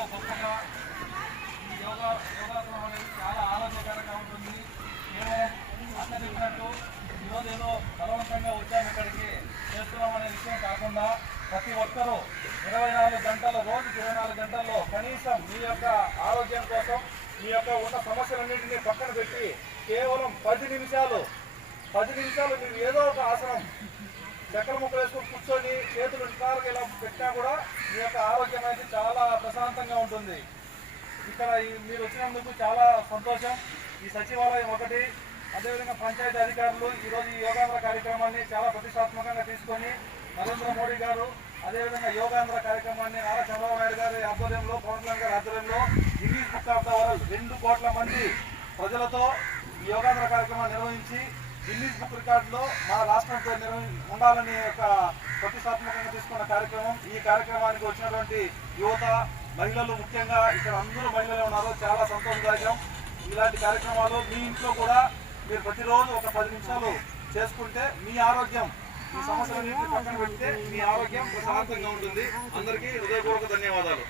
ఎంతో గొప్పగా యోగాసనం అనేది చాలా ఆరోగ్యకరంగా ఉంటుంది. మేము అన్న చెప్పినట్టు ఈరోజు ఏదో బలవంతంగా వచ్చాము ఇక్కడికి చేస్తున్నాం అనే విషయం కాకుండా ప్రతి ఒక్కరూ 24 గంటల్లో రోజుకి 24 గంటల్లో కనీసం మీ యొక్క ఆరోగ్యం కోసం మీ యొక్క ఉన్న సమస్యలన్నింటినీ పక్కన పెట్టి కేవలం 10 నిమిషాలు మీరు ఏదో ఒక ఆసనం చక్కెర ముక్క వేసుకుని కూర్చొని చేతులు నిటారుగా ఇలా పెట్టినా కూడా మీ యొక్క ఆరోగ్యం అనేది చాలా ప్రశాంతంగా ఉంటుంది. ఇక్కడ మీరు వచ్చినందుకు చాలా సంతోషం. ఈ సచివాలయం ఒకటి, అదేవిధంగా పంచాయతీ అధికారులు ఈరోజు ఈ యోగాంధ్ర కార్యక్రమాన్ని చాలా ప్రతిష్టాత్మకంగా తీసుకొని నరేంద్ర మోడీ గారు, అదేవిధంగా యోగాంధ్ర కార్యక్రమాన్ని నారా చంద్రబాబు నాయుడు గారి ఆధ్వర్యంలో, పవన్ కళ్యాణ్ గారి ఆధ్వర్యంలో Guinness book of the world 2 కోట్ల మంది ప్రజలతో ఈ యోగాంధ్ర కార్యక్రమాన్ని నిర్వహించి గిన్నీస్ బుక్ రికార్డులో మన రాష్ట్రంతో ఉండాలని ఒక ప్రతిష్టాత్మకంగా తీసుకున్న కార్యక్రమం. ఈ కార్యక్రమానికి వచ్చినటువంటి యువత, మహిళలు, ముఖ్యంగా ఇక్కడ అందరూ మహిళలు ఉన్నారు, చాలా సంతోషదాయకం. ఇలాంటి కార్యక్రమాలు మీ ఇంట్లో కూడా మీరు ప్రతిరోజు ఒక 10 నిమిషాలు చేసుకుంటే మీ ఆరోగ్యం, ఈ సమస్యలన్నింటినీ పక్కన పెడితే మీ ఆరోగ్యం ప్రశాంతంగా ఉంటుంది. అందరికీ హృదయపూర్వక ధన్యవాదాలు.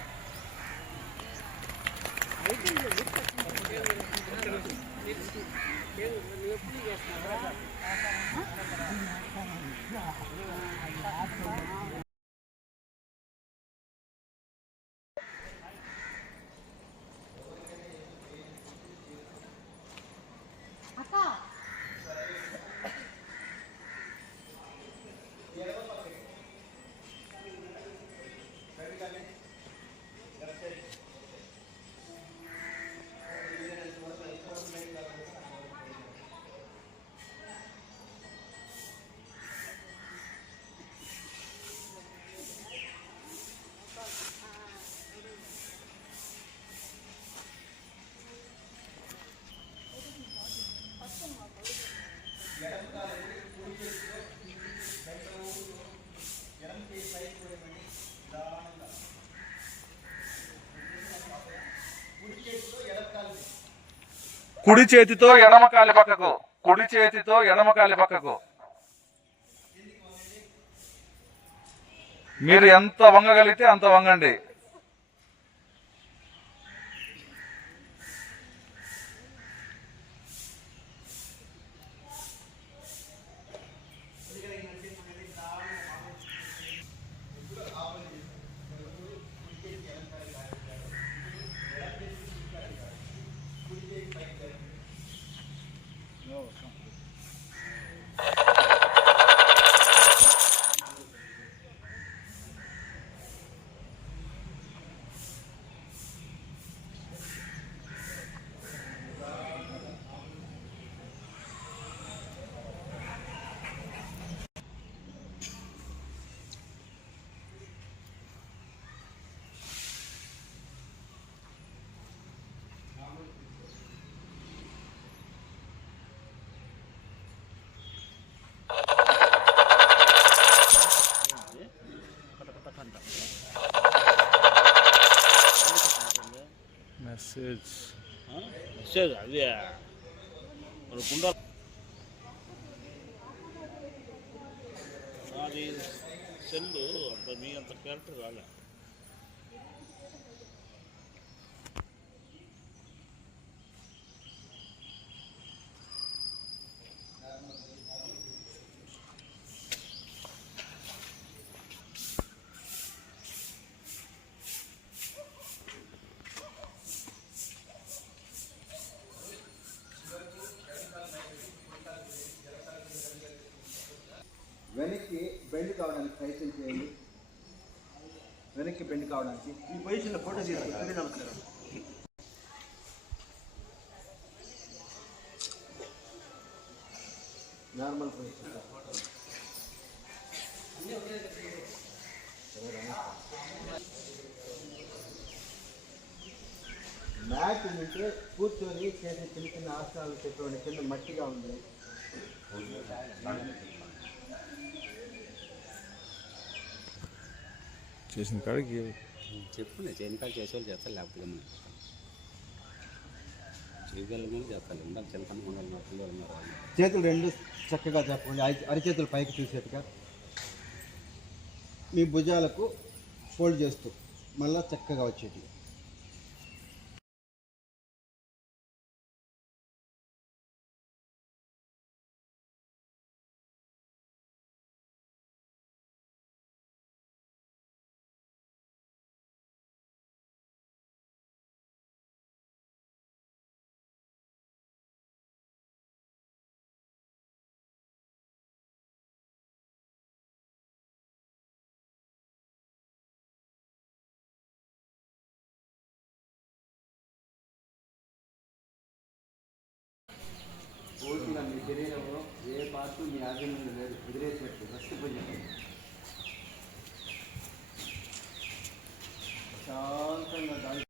కుడి చేతితో ఎడమ కాలి పక్కకు, కుడి చేతితో ఎడమ కాలి పక్కకు. మీరు ఎంత వంగగలిగితే అంత వంగండి. మెసేజ్ అదే గుండా అది సెల్లు అంత మీ అంత క్యారెక్టర్ రాలే. వెనక్కి బెండ్ కావడానికి ప్రయత్నం చేయండి. వెనక్కి బెండ్ కావడానికి ఈ పొజిషన్లో ఫోటో తీసుకుంటే నమస్కారం. Normal position. మ్యాట్ ఉంటే కూర్చొని చేసే చిన్న చిన్న ఆసనాలు చెప్పండి. కింద మట్టిగా ఉంది. చేసిన కాడికి చెప్పు చేయని కాడ చేసేవాళ్ళు చేస్తారు, లేకపోతే చేయగలమని చేస్తారు. ఉండాలి చిన్నకన్నా ఉండాలి. మా పిల్లలు ఉన్నారు. చేతులు రెండు చక్కగా చెప్పండి. అరిచేతులు పైకి తీసేట్టుగా మీ భుజాలకు ఫోల్డ్ చేస్తూ మళ్ళీ చక్కగా వచ్చేటి. శరీరంలో ఏ పార్ట్ మీ ఆధీనంలో లేదు, వదిలేసినట్టు ఫస్ట్ పొజిషన్. శాంతంగా గాలి